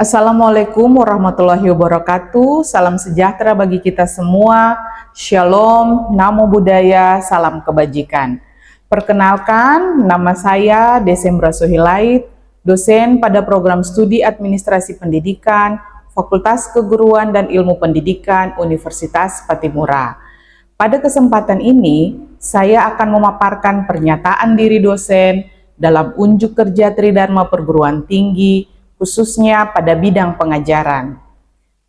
Assalamualaikum warahmatullahi wabarakatuh. Salam sejahtera bagi kita semua. Shalom, namo buddhaya, salam kebajikan. Perkenalkan, nama saya Desembra Sohilait, dosen pada program studi administrasi pendidikan, Fakultas Keguruan dan Ilmu Pendidikan Universitas Patimura. Pada kesempatan ini, saya akan memaparkan pernyataan diri dosen dalam unjuk kerja Tridharma Perguruan Tinggi, khususnya pada bidang pengajaran.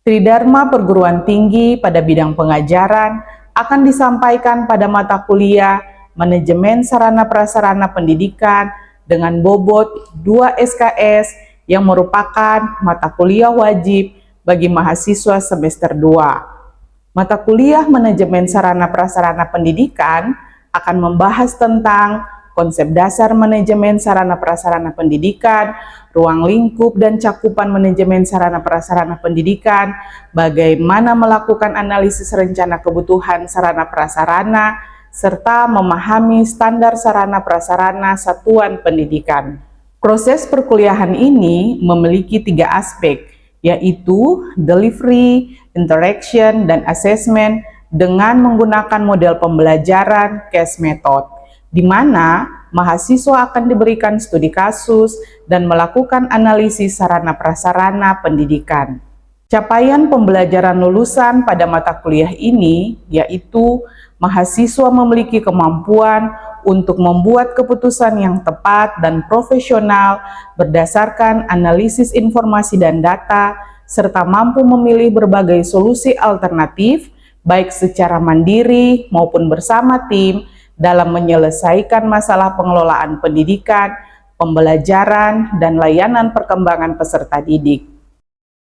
Tridharma Perguruan Tinggi pada bidang pengajaran akan disampaikan pada mata kuliah Manajemen Sarana Prasarana Pendidikan dengan bobot 2 SKS yang merupakan mata kuliah wajib bagi mahasiswa semester 2. Mata kuliah Manajemen Sarana Prasarana Pendidikan akan membahas tentang konsep dasar manajemen sarana prasarana pendidikan, ruang lingkup dan cakupan manajemen sarana prasarana pendidikan, bagaimana melakukan analisis rencana kebutuhan sarana prasarana, serta memahami standar sarana prasarana satuan pendidikan. Proses perkuliahan ini memiliki 3 aspek, yaitu delivery, interaction, dan assessment dengan menggunakan model pembelajaran case method, di mana mahasiswa akan diberikan studi kasus dan melakukan analisis sarana prasarana pendidikan. Capaian pembelajaran lulusan pada mata kuliah ini yaitu mahasiswa memiliki kemampuan untuk membuat keputusan yang tepat dan profesional berdasarkan analisis informasi dan data, serta mampu memilih berbagai solusi alternatif baik secara mandiri maupun bersama tim dalam menyelesaikan masalah pengelolaan pendidikan, pembelajaran, dan layanan perkembangan peserta didik.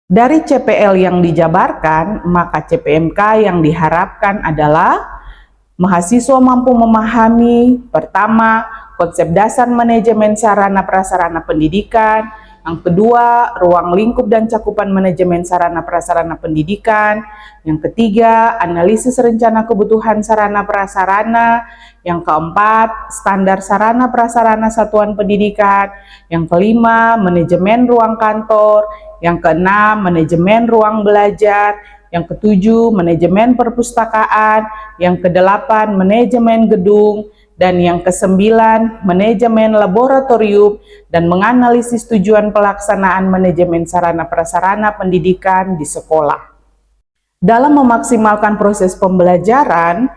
Dari CPL yang dijabarkan, maka CPMK yang diharapkan adalah mahasiswa mampu memahami, pertama, konsep dasar manajemen sarana prasarana pendidikan, yang kedua, ruang lingkup dan cakupan manajemen sarana prasarana pendidikan, yang ketiga, analisis rencana kebutuhan sarana prasarana, yang keempat, standar sarana prasarana satuan pendidikan, yang kelima, manajemen ruang kantor, yang keenam, manajemen ruang belajar, yang ketujuh, manajemen perpustakaan, yang kedelapan, manajemen gedung, dan yang kesembilan, manajemen laboratorium dan menganalisis tujuan pelaksanaan manajemen sarana prasarana pendidikan di sekolah. Dalam memaksimalkan proses pembelajaran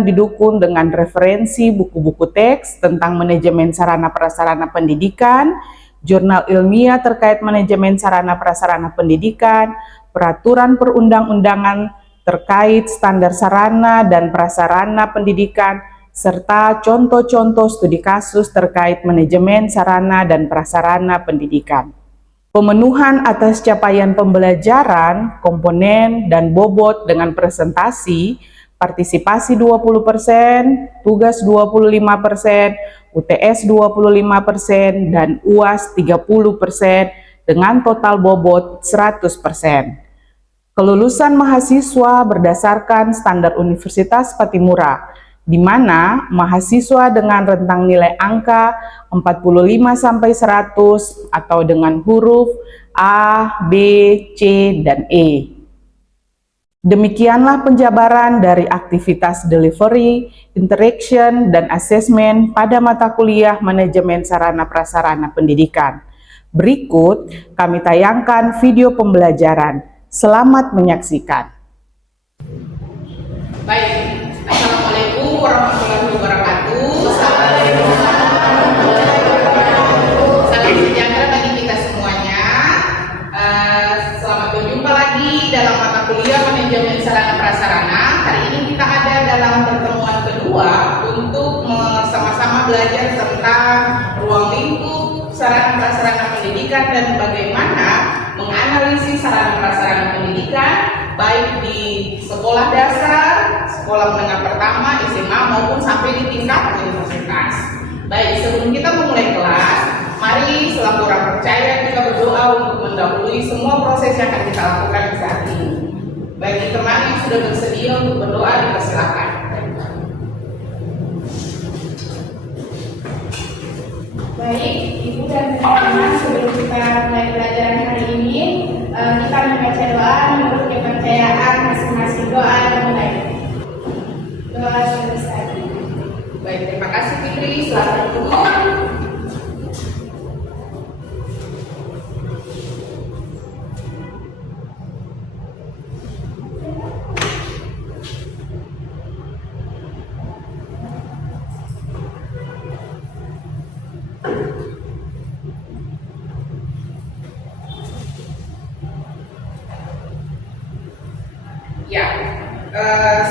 didukung dengan referensi buku-buku teks tentang manajemen sarana prasarana pendidikan, jurnal ilmiah terkait manajemen sarana prasarana pendidikan, peraturan perundang-undangan terkait standar sarana dan prasarana pendidikan, serta contoh-contoh studi kasus terkait manajemen sarana dan prasarana pendidikan. Pemenuhan atas capaian pembelajaran, komponen, dan bobot dengan presentasi, partisipasi 20%, tugas 25%, UTS 25%, dan UAS 30% dengan total bobot 100%. Kelulusan mahasiswa berdasarkan standar Universitas Patimura, di mana mahasiswa dengan rentang nilai angka 45-100 atau dengan huruf A, B, C, dan E. Demikianlah penjabaran dari aktivitas delivery, interaction, dan assessment pada mata kuliah Manajemen Sarana Prasarana Pendidikan. Berikut kami tayangkan video pembelajaran. Selamat menyaksikan. Baik, Assalamualaikum warahmatullahi wabarakatuh. Salam sejahtera bagi kita semuanya. Selamat berjumpa lagi dalam mata kuliah Manajemen Sarana Prasarana. Hari ini kita ada dalam pertemuan kedua untuk sama-sama belajar tentang ruang lingkup sarana prasarana pendidikan dan bagaimana menganalisis sarana prasarana pendidikan baik di sekolah dasar, sekolah menengah pertama, SMA maupun sampai di tingkat universitas. Baik, sebelum kita memulai kelas, mari selaku orang percaya kita berdoa untuk mendahului semua proses yang akan kita lakukan saat ini. Bagi teman yang sudah bersedia untuk berdoa, dipersilakan. Baik, Ibu dan teman-teman, sebelum kita mulai pelajaran Fitri, silakan duduk. Ya,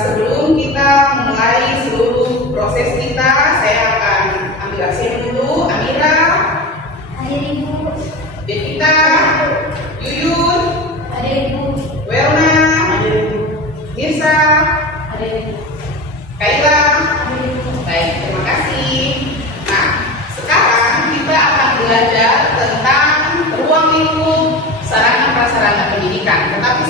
sebelum kita mulai seluruh proses kita, saya akan ambil absen dulu. Amira, Hadir Ibu. Devita, Yuyun, Hadir Ibu. Werna, Nisa, Hadir Ibu. Kaila. Hadir Ibu. Baik, terima kasih. Nah, sekarang kita akan belajar tentang ruang lingkup sarana prasarana pendidikan. Tetapi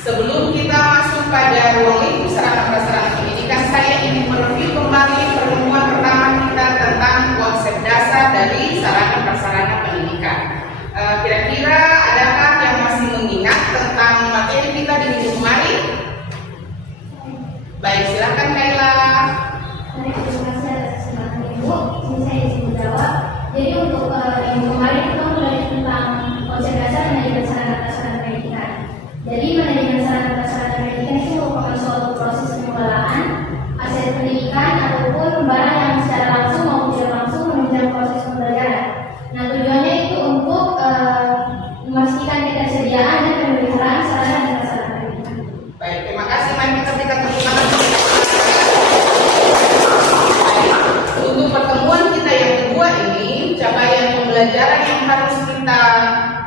sebelum kita masuk pada ruang lingkup sarana prasarana pendidikan, saya ingin mereview kembali pertemuan pertama kita tentang konsep dasar dari sarana prasarana pendidikan. Kira-kira adakah yang masih mengingat tentang materi kita di minggu kemarin? Baik, silakan Kaila. Terima kasih atas kesempatan Ibu. Ini saya izin menjawab. Jadi untuk minggu kemarin kita belajar tentang konsep dasar manajemen sarana prasarana pendidikan. Jadi manajemen sarana prasarana pendidikan itu merupakan suatu proses pengelolaan aset pendidikan ataupun barang yang secara langsung maupun tidak langsung menunjang proses pembelajaran. Nah, tujuannya itu untuk memastikan ketersediaan dan pemeliharaan sarana dan prasarana pendidikan. Baik, terima kasih. Mari kita berikan tepuk tangan. Untuk pertemuan kita yang kedua ini, capaian pembelajaran yang harus kita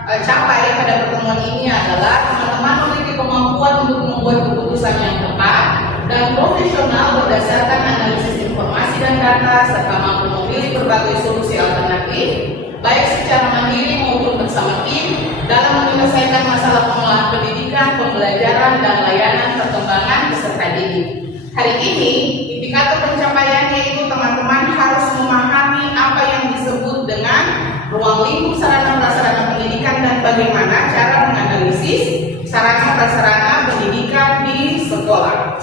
capai pada pertemuan ini adalah teman-teman memiliki kemampuan untuk membuat keputusan yang tepat dan profesional berdasarkan analisis informasi dan data serta mampu memilih berbagai solusi alternatif baik secara mandiri maupun bersama tim dalam menyelesaikan masalah pengolahan pendidikan, pembelajaran, dan layanan perkembangan peserta didik. Hari ini, indikator pencapaiannya itu teman-teman harus memahami apa yang disebut dengan ruang lingkup sarana prasarana pendidikan dan bagaimana cara menganalisis sarana prasarana pendidikan di sekolah.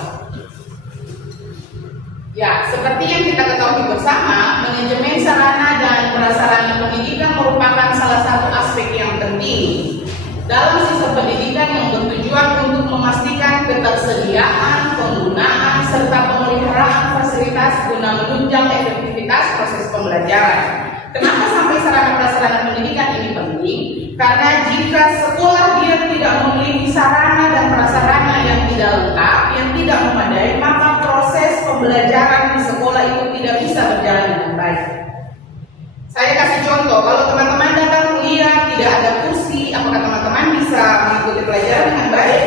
Ya, seperti yang kita ketahui bersama, manajemen sarana dan prasarana pendidikan merupakan salah satu aspek yang penting dalam sistem pendidikan yang bertujuan untuk memastikan ketersediaan, penggunaan, serta pemeliharaan fasilitas guna menunjang efektivitas proses pembelajaran. Kenapa sampai sarana prasarana pendidikan ini penting? Karena jika sekolah dia tidak memiliki sarana dan prasarana yang tidak lengkap, yang tidak memadai, maka proses pembelajaran di sekolah itu tidak bisa berjalan dengan baik. Saya kasih contoh, kalau teman-teman datang kuliah tidak ada kursi, apakah teman-teman bisa mengikuti pelajaran dengan baik?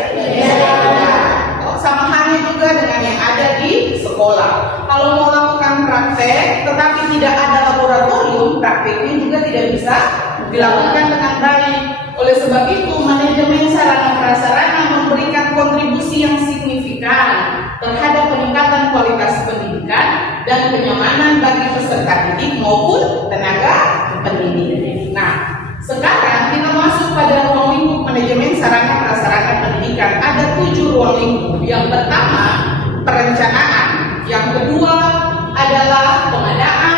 Oh, sama halnya juga dengan yang ada di sekolah. Kalau mau lakukan praktek, tetapi tidak ada laboratorium, prakteknya juga tidak bisa dilakukan dengan baik. Oleh sebab itu, manajemen sarana prasarana memberikan kontribusi yang signifikan terhadap peningkatan kualitas pendidikan dan kenyamanan bagi peserta didik maupun tenaga pendidik. Nah, sekarang kita masuk pada ruang lingkup manajemen sarana prasarana pendidikan. Ada 7 ruang lingkup. Yang pertama, perencanaan. Yang kedua adalah pengadaan.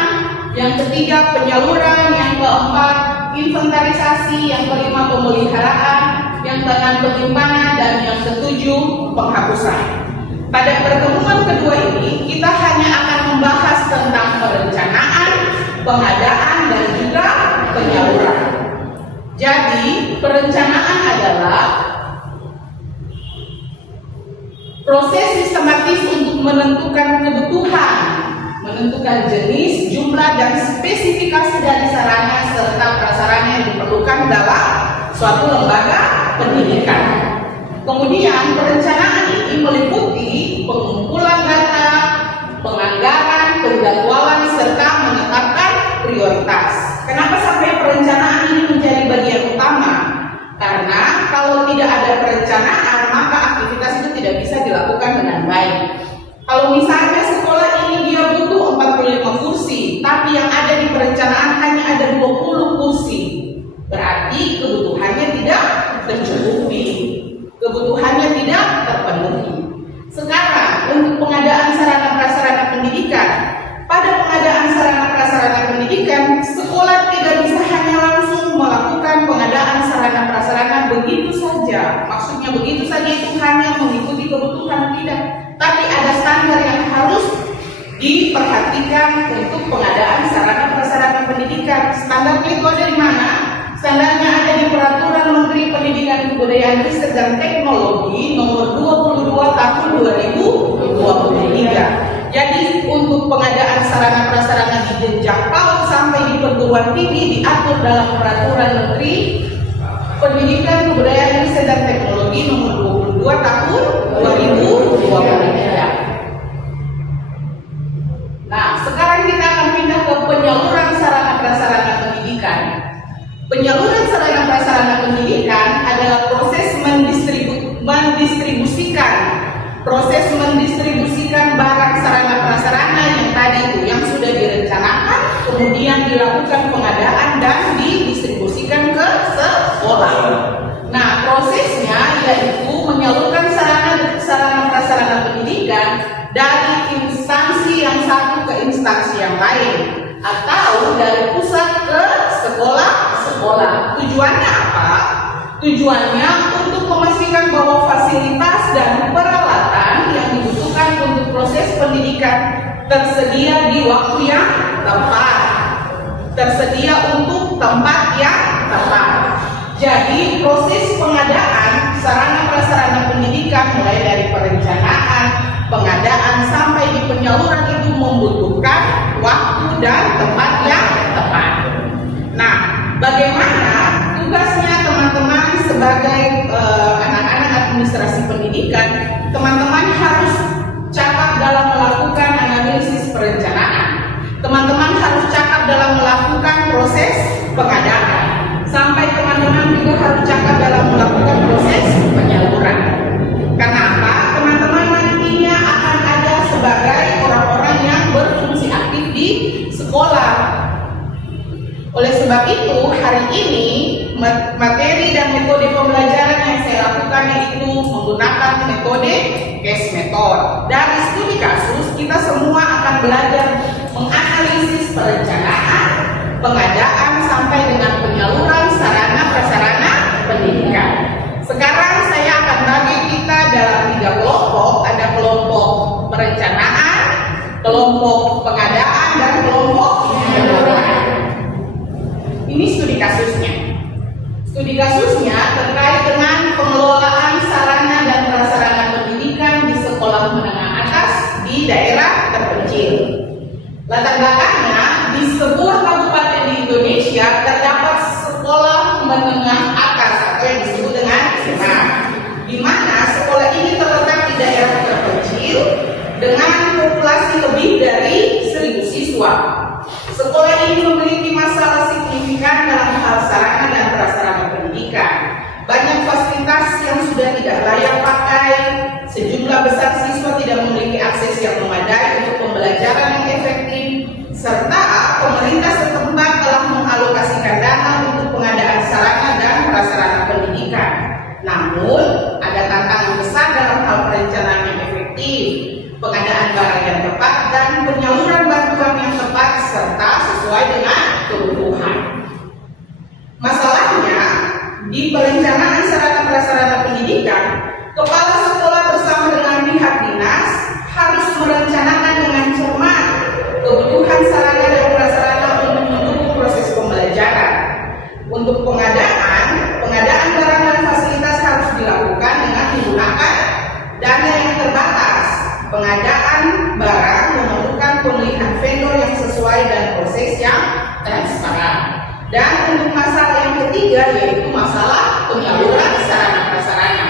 Yang ketiga, penyaluran. Yang keempat, inventarisasi. Yang kelima, pemeliharaan. Yang keenam, penyimpanan. Dan yang ketujuh, penghapusan. Pada pertemuan kedua ini, kita hanya akan membahas tentang perencanaan, pengadaan, dan juga penyaluran. Jadi, perencanaan adalah proses sistematis untuk menentukan kebutuhan, menentukan jenis, jumlah, dan spesifikasi dari sarana serta prasarana yang diperlukan dalam suatu lembaga pendidikan. Kemudian perencanaan ini meliputi pengumpulan data, penganggaran, penjadwalan, serta menetapkan prioritas. Kenapa sampai perencanaan ini menjadi bagian utama? Karena kalau tidak ada perencanaan, maka aktivitas itu tidak bisa dilakukan dengan baik. Kalau misalnya sekolah ini dia butuh 45 kursi, tapi yang ada di perencanaan hanya ada 20 kursi, berarti kebutuhannya tidak tercukupi. Kebutuhannya tidak terpenuhi. Sekarang untuk pengadaan sarana prasarana pendidikan, pada saja. Maksudnya begitu saja itu hanya mengikuti kebutuhan, tidak. Tapi ada standar yang harus diperhatikan untuk pengadaan sarana prasarana pendidikan. Standarnya itu ada di mana? Standarnya ada di Peraturan Menteri Pendidikan Kebudayaan Riset dan Teknologi Nomor 22 Tahun 2023. Jadi untuk pengadaan sarana prasarana di jenjang PAUD sampai di perguruan tinggi diatur dalam Peraturan Menteri Pendidikan Kebudayaan Riset dan Teknologi Nomor 22 Tahun 2023. Nah, sekarang kita akan pindah ke penyaluran sarana prasarana pendidikan. Penyaluran sarana prasarana pendidikan adalah proses mendistribusikan barang sarana prasarana yang tadi itu yang sudah direncanakan, kemudian dilakukan pengadaan dan didistribusikan ke sekolah. Nah, prosesnya yaitu menyalurkan sarana prasarana pendidikan dari instansi yang satu ke instansi yang lain atau dari pusat ke sekolah. Tujuannya apa? Tujuannya untuk memastikan bahwa fasilitas dan peralatan yang dibutuhkan untuk proses pendidikan tersedia di waktu yang tepat, tersedia untuk tempat yang tepat. Jadi proses pengadaan sarana prasarana pendidikan mulai dari perencanaan, pengadaan sampai di penyaluran itu membutuhkan waktu dan tempat yang tepat. Nah, bagaimana tugasnya teman-teman sebagai anak-anak administrasi pendidikan? Teman-teman harus cakap dalam melakukan analisis perencanaan. Teman-teman harus cakap dalam melakukan proses pengadaan. Sampai teman-teman juga harus cakap dalam melakukan proses penyaluran. Kenapa? Teman-teman nantinya akan ada sebagai orang-orang yang berfungsi aktif di sekolah. Oleh sebab itu, hari ini materi dan metode pembelajaran yang saya lakukan yaitu menggunakan metode case method. Dari studi kasus, kita semua akan belajar menganalisis perencanaan, pengadaan sampai dengan penyaluran sarana prasarana pendidikan. Sekarang saya akan bagi kita dalam 3 kelompok. Ada kelompok perencanaan, kelompok pengadaan, dan kelompok penyaluran. Ini studi kasusnya. Studi kasusnya terkait dengan pengelolaan sarana dan prasarana pendidikan di sekolah menengah atas di daerah terpencil. Latar belakangnya, di sebuah kabupaten di Indonesia terdapat sekolah menengah atas atau yang disebut dengan SMA, di mana sekolah ini terletak di daerah terpencil dengan populasi lebih dari 1.000 siswa. Sekolah ini memiliki masalah signifikan dalam hal sarana dan prasarana pendidikan. Banyak fasilitas yang sudah tidak layak pakai, sejumlah besar siswa tidak memiliki akses yang memadai untuk pembelajaran yang efektif, serta pemerintah setempat telah mengalokasikan dana untuk pengadaan sarana dan prasarana pendidikan. Namun, ada tantangan besar dalam hal perencanaan yang efektif, pengadaan barang yang tepat, dan penyaluran bantuan yang tepat serta sesuai dengan kebutuhan. Masalahnya, di perencanaan sarana prasarana pendidikan, kepala sekolah bersama dengan pihak dinas harus merencanakan dengan cermat kebutuhan sarana dan prasarana untuk mendukung proses pembelajaran. Untuk pengadaan barang dan fasilitas harus dilakukan dengan menggunakan dana yang terbatas. Pengadaan barang memerlukan pemilihan vendor yang sesuai dan proses yang transparan. Dan untuk masalah yang ketiga yaitu masalah penyaluran sarana prasarana.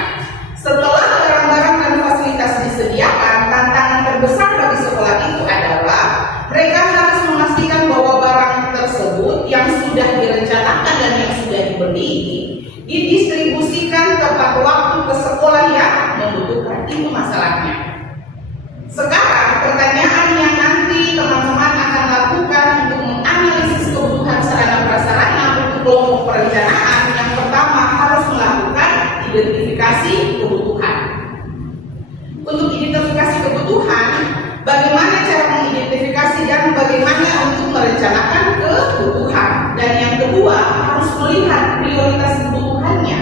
Setelah barang-barang dan fasilitas disediakan, tantangan terbesar bagi sekolah itu adalah mereka harus memastikan bahwa barang tersebut yang sudah direncanakan dan yang sudah dibeli didistribusikan tepat waktu ke sekolah yang membutuhkan. Itu masalahnya. Sekarang pertanyaan yang nanti teman-teman akan lakukan untuk menganalisis kebutuhan sarana prasarana untuk kelompok perencanaan, yang pertama harus melakukan identifikasi kebutuhan. Untuk identifikasi kebutuhan, bagaimana cara mengidentifikasi dan bagaimana untuk merencanakan kebutuhan. Dan yang kedua, harus melihat prioritas kebutuhannya.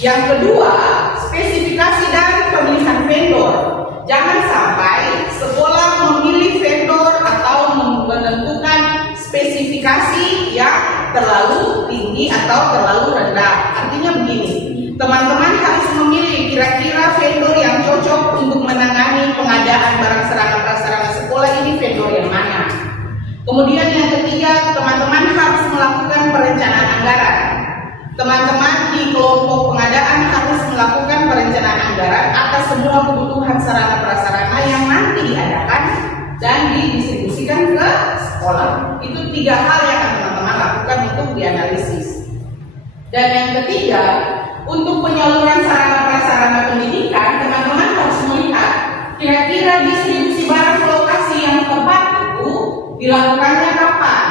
Yang kedua, spesifikasi dan pemilihan vendor. Jangan sampai sekolah memilih vendor atau menentukan spesifikasi yang terlalu tinggi atau terlalu rendah. Artinya begini, teman-teman harus memilih kira-kira vendor yang cocok untuk menangani pengadaan barang seragam prasarana sekolah ini vendor yang mana. Kemudian yang ketiga, teman-teman harus melakukan perencanaan anggaran. Teman-teman di kelompok pengadaan harus melakukan perencanaan anggaran atas semua kebutuhan sarana prasarana yang nanti diadakan dan didistribusikan ke sekolah. Itu 3 hal yang akan teman-teman lakukan untuk dianalisis. Dan yang ketiga, untuk penyaluran sarana prasarana pendidikan, teman-teman harus melihat kira-kira distribusi barang ke lokasi yang tepat itu dilakukannya kapan,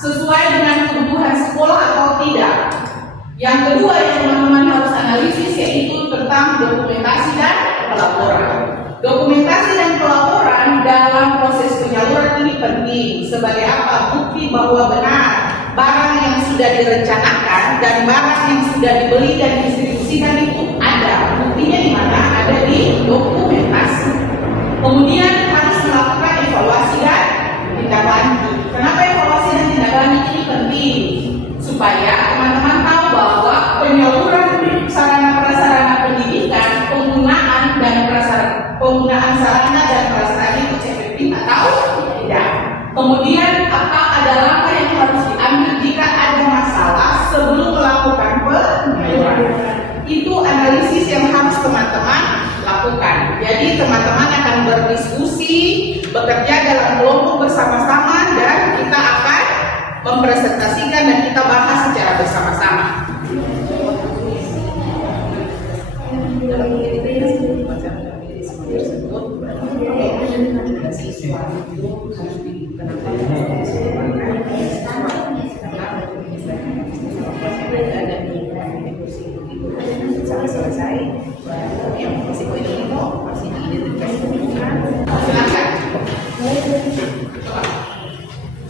sesuai dengan kebutuhan sekolah atau tidak. Yang kedua yang teman-teman harus analisis yaitu tentang dokumentasi dan pelaporan. Dokumentasi dan pelaporan dalam proses penyaluran ini penting sebagai apa? Bukti bahwa benar barang yang sudah direncanakan dan barang yang sudah dibeli dan didistribusikan itu ada. Buktinya di mana? Ada di dokumentasi. Kemudian harus melakukan evaluasi dan tindak lanjut. Kenapa evaluasi dan tindak lanjut ini penting? Supaya teman-teman tahu bahwa penyaluran sarana prasarana pendidikan, penggunaan sarana dan prasarana itu efektif atau tidak. Kemudian apa ada langkah yang harus diambil jika ada masalah sebelum melakukan penyaluran. Itu analisis yang harus teman-teman lakukan. Jadi teman-teman akan berdiskusi, bekerja dalam kelompok bersama-sama dan kita akan mempresentasikan dan kita bahas secara bersama-sama. Selesai, yang masih itu masih diidentifikasikan. Silakan.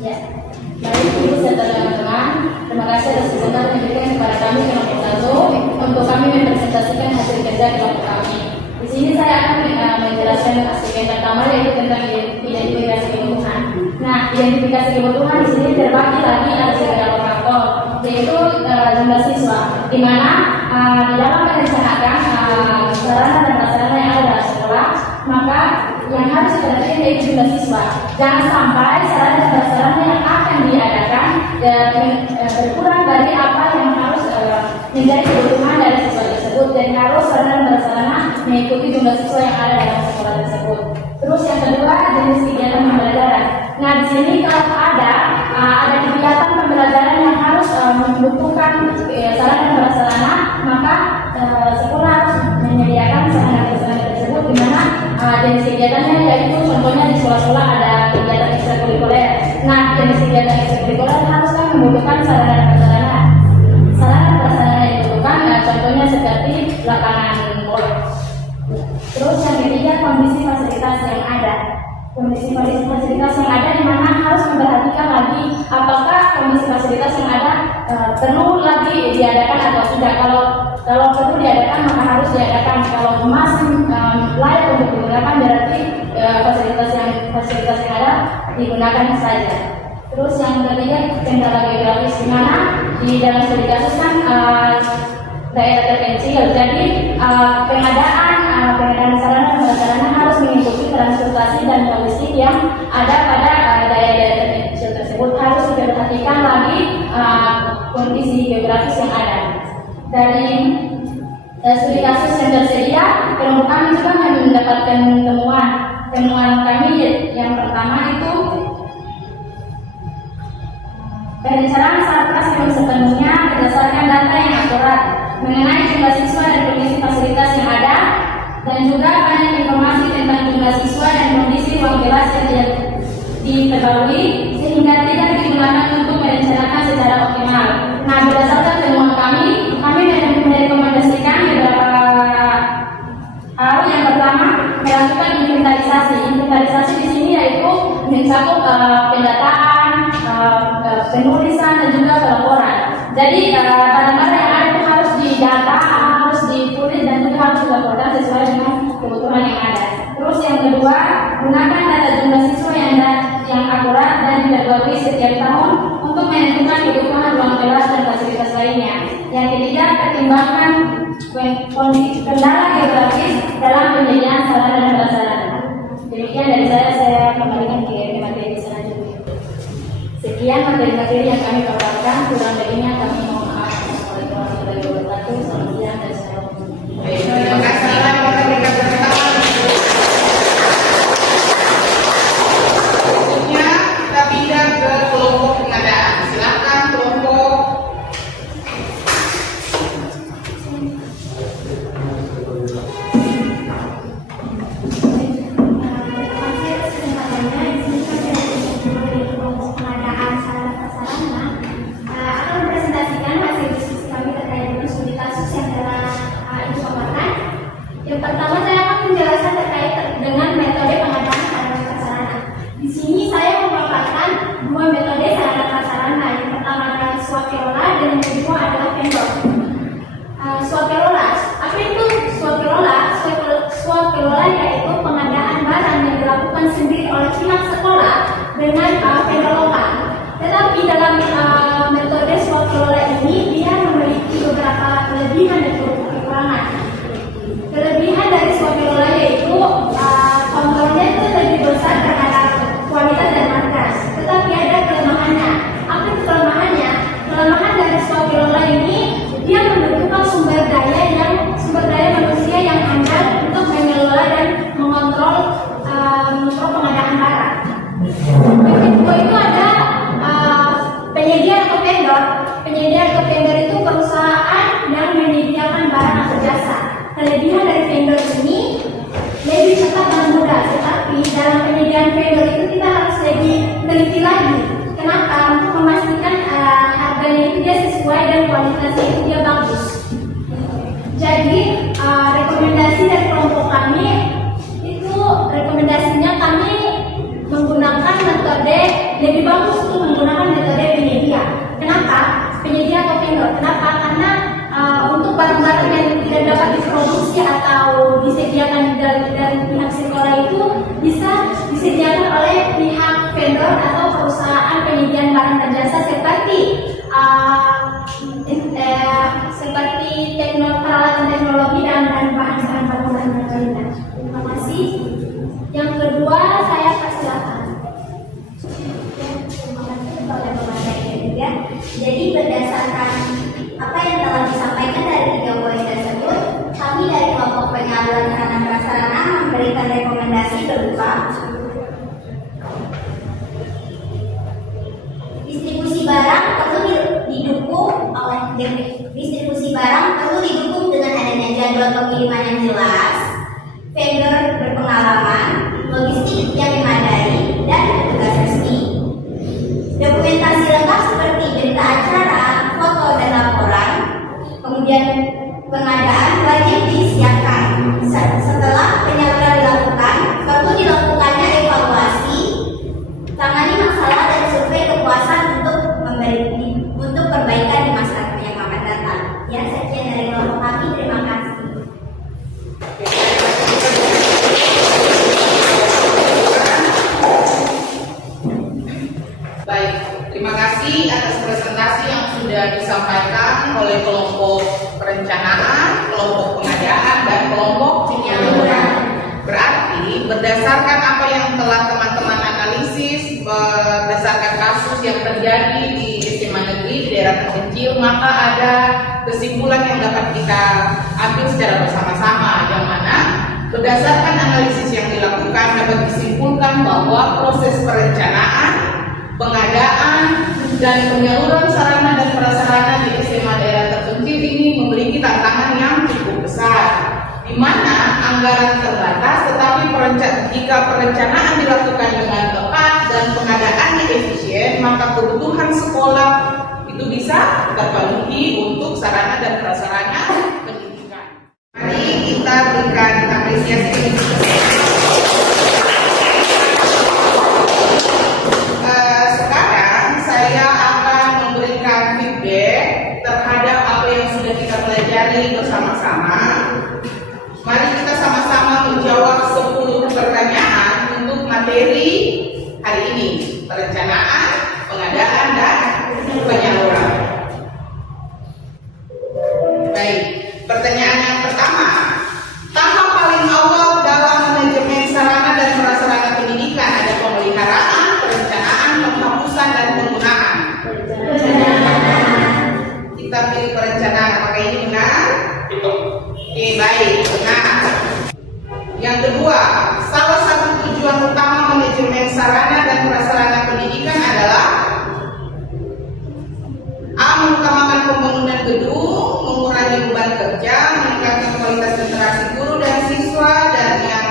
Ya, baik ibu serta teman-teman, terima kasih atas kesempatan yang diberikan kepada kami kelompok 1 untuk kami mempresentasikan hasil kerja kelompok kami. Di sini saya akan menjelaskan aspek yang pertama yaitu tentang identifikasi kebutuhan. Nah, identifikasi kebutuhan di sini terbagi lagi ada beberapa faktor, yaitu jumlah siswa, di mana di dalam merencanakan sarana dan prasarana yang ada dalam sekolah, maka yang harus diperhatikan yaitu jumlah siswa. Jangan sampai sarana dan prasarana yang akan diadakan berkurang dari apa yang harus menjadi kebutuhan dari siswa tersebut, dan harus sarana dan prasarana mengikuti jumlah siswa yang ada dalam sekolah tersebut. Terus yang kedua, jenis kegiatan pembelajaran. Nah, di sini kalau ada kegiatan pembelajaran yang harus membutuhkan sarana dan prasarana, maka sekolah harus menyediakan sarana dan prasarana tersebut, di mana jenis kegiatannya yaitu contohnya di sekolah-sekolah ada kegiatan ekstrakurikuler. Nah, jenis kegiatan ekstrakurikuler harus kan membutuhkan sarana dan prasarana. Sarana dan prasarana yang dibutuhkan, contohnya seperti lapangan bola. Terus yang ketiga, kondisi fasilitas yang ada. Kondisi fasilitas yang ada di mana harus memperhatikan lagi apakah kondisi fasilitas yang ada perlu lagi diadakan atau tidak. Kalau perlu diadakan maka harus diadakan. Kalau masih layak untuk digunakan berarti fasilitas yang ada digunakan saja. Terus yang ketiga, kendala geografis, di mana di dalam studi kasus kan daerah terpencil, jadi pengadaan sarana dan prasarana harus mengikuti transportasi dan logistik yang ada pada daerah terpencil tersebut. Harus diperhatikan lagi kondisi geografis yang ada. Dari studi kasus yang tersedia, kelompok kami juga mendapatkan temuan kami yang pertama itu perencanaan satgas yang sepenuhnya berdasarkan data yang akurat mengenai jumlah siswa dan kondisi fasilitas yang ada, dan juga banyak informasi tentang jumlah siswa dan kondisi ruang kelas yang tidak diketahui sehingga tidak digunakan untuk merencanakan secara optimal. Nah, berdasarkan temuan kami merekomendasikan beberapa hal. Yang pertama, melakukan inventarisasi. Inventarisasi di sini yaitu mencakup pendataan, penulisan dan juga pelaporan. Jadi barang-barang yang ada itu harus didata, harus pertimbangan kondisi kendala geografis dalam penyediaan sarana dan prasarana. Demikian dari saya kembalikan ke materi selanjutnya. Sekian materi-materi yang kami paparkan, kurang lebihnya kami mohon maaf. Assalamualaikum warahmatullahi wabarakatuh. Selamat siang dan salam. Terima kasih. Selanjutnya kita pindah ke kelompok pengadaan. Silakan kelompok. Yang pertama saya akan menjelaskan terkait dengan metode pengadaan sarana prasarana. Di sini saya memaparkan dua metode sarana prasarana. Yang pertama adalah swakelola dan yang kedua adalah vendor. Swakelola, apa itu swakelola? Swakelola yaitu pengadaan barang yang dilakukan sendiri oleh pihak sekolah dengan vendor lokal. Tetapi dalam metode swakelola ini dia memiliki beberapa kelebihan dan kekurangan. Kelebihan dari swakelola yaitu kontrolnya itu lebih besar terhadap kualitas dan harga. Tetapi ada kelemahannya. Apa itu kelemahannya? Kelemahan dari swakelola ini dia membutuhkan sumber daya manusia yang andal untuk mengelola dan mengontrol pengadaan barang. Yang kedua itu ada penyedia atau vendor. Penyedia atau vendor itu perusahaan yang menyediakan barang atau jasa. Kelebihan dari vendor ini lebih cepat dan mudah, tetapi dalam penyediaan vendor itu kita harus lebih teliti lagi. Kenapa? Untuk memastikan harganya itu dia sesuai dan kualitasnya itu dia bagus. Jadi rekomendasi dari kelompok kami itu rekomendasinya kami menggunakan metode lebih bagus untuk menggunakan metode penyedia. Kenapa? Penyedia atau vendor. Kenapa? Karena untuk barang-barang yang tidak dapat diproduksi atau disediakan dari pihak sekolah itu bisa disediakan oleh pihak vendor atau perusahaan penyediaan barang dan jasa seperti peralatan teknologi dan bahan-bahan bangunan dan lainnya. Terima kasih. Yang kedua saya persilakan. Jadi berdasarkan apa yang telah disampaikan dari 3 poin tersebut, kami dari kelompok penyaluran sarana prasarana memberikan rekomendasi berupa distribusi barang perlu didukung dengan adanya jadwal pengiriman yang jelas, vendor berpengalaman, logistik yang memadai, dan petugas resmi. Dokumentasi lengkap seperti berita acara, foto dan laporan, kemudian pengadaan wajib disiapkan. Setelah penyaluran dilakukan, perlu dilakukannya evaluasi, tangani masalah dan survei kepuasan untuk perbaikan di masa yang akan datang. Ya, sekian dari kelompok kami. Terima kasih. Baik, terima kasih atas presentasi yang sudah disampaikan oleh kelompok perencanaan, kelompok pengadaan, dan kelompok penyaluran. Berarti berdasarkan apa yang telah teman-teman analisis, berdasarkan kasus yang terjadi di SMA negeri di daerah terpencil, maka ada kesimpulan yang dapat kita ambil secara bersama-sama, yang mana berdasarkan analisis yang dilakukan dapat disimpulkan bahwa proses perencanaan, pengadaan, dan penyaluran sarana dan prasarana di SMA daerah terpencil ini memiliki tantangan yang cukup besar, di mana anggaran terbatas, tetapi jika perencanaan dilakukan dengan tepat dan pengadaannya efisien, maka kebutuhan sekolah itu bisa terpenuhi untuk sarana dan prasarana pendidikan. Mari kita berikan apresiasi. Sekarang saya akan memberikan feedback terhadap apa yang sudah kita pelajari bersama-sama. Mari kita sama-sama menjawab 10 pertanyaan untuk materi hari ini, perencanaan, pengadaan, dan penyaluran. Baik, pertanyaan yang pertama. Tahap paling awal dalam manajemen sarana dan prasarana pendidikan ada pemeliharaan, perencanaan, penghapusan, dan penggunaan. Kita pilih perencanaan. Apakah ini benar? Oke, baik, benar. Yang kedua, salah satu tujuan utama manajemen sarana dan prasarana pendidikan adalah A. Mengutamakan pembangunan gedung, mengurangi beban kerja, meningkatkan kualitas interaksi guru dan siswa, dan yang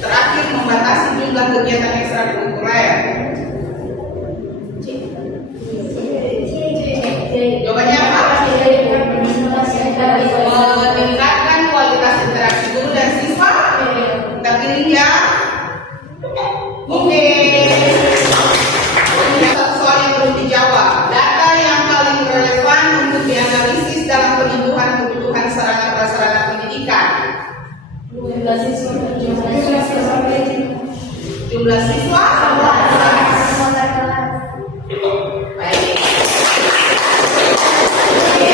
terakhir membatasi jumlah kegiatan ekstrakurikuler. Jawabannya apa? Meningkatkan kualitas interaksi guru dan siswa. Kita pilih ya. Oke. Satu soal yang belum dijawab. Data yang paling relevan untuk dianalisis dalam penyembuhan kebutuhan sarana prasarana pendidikan. Jumlah siswa. Baik. Oke,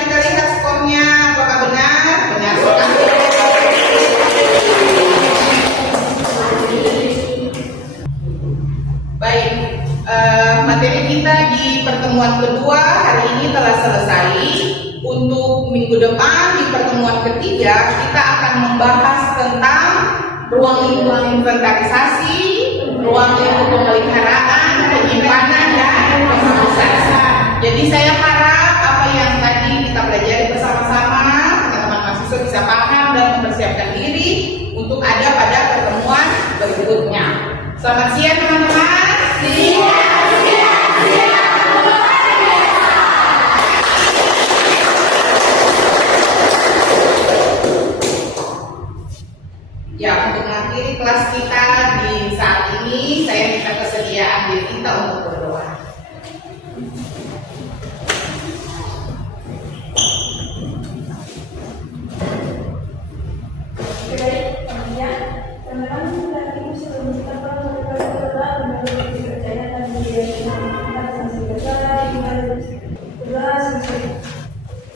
kita lihat skornya. Apakah benar? Benar. Baik, materi kita di pertemuan kedua hari ini telah selesai. Untuk minggu depan di pertemuan ketiga kita akan membahas tentang ruang lingkup inventarisasi, ruang lingkup pemeliharaan, penyimpanan, dan penghapusan. Jadi saya harap apa yang tadi kita pelajari bersama-sama teman-teman mahasiswa bisa paham dan mempersiapkan diri untuk ada pada pertemuan berikutnya. Selamat siang teman-teman. Ya, untuk mengakhiri kelas kita di saat ini, saya minta kesediaan diri kita untuk berdoa.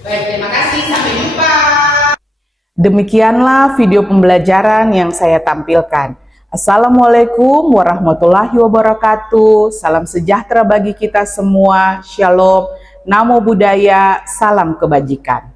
Baik, terima kasih. Sampai jumpa. Demikianlah video pembelajaran yang saya tampilkan. Assalamualaikum warahmatullahi wabarakatuh. Salam sejahtera bagi kita semua. Shalom, namo buddhaya, salam kebajikan.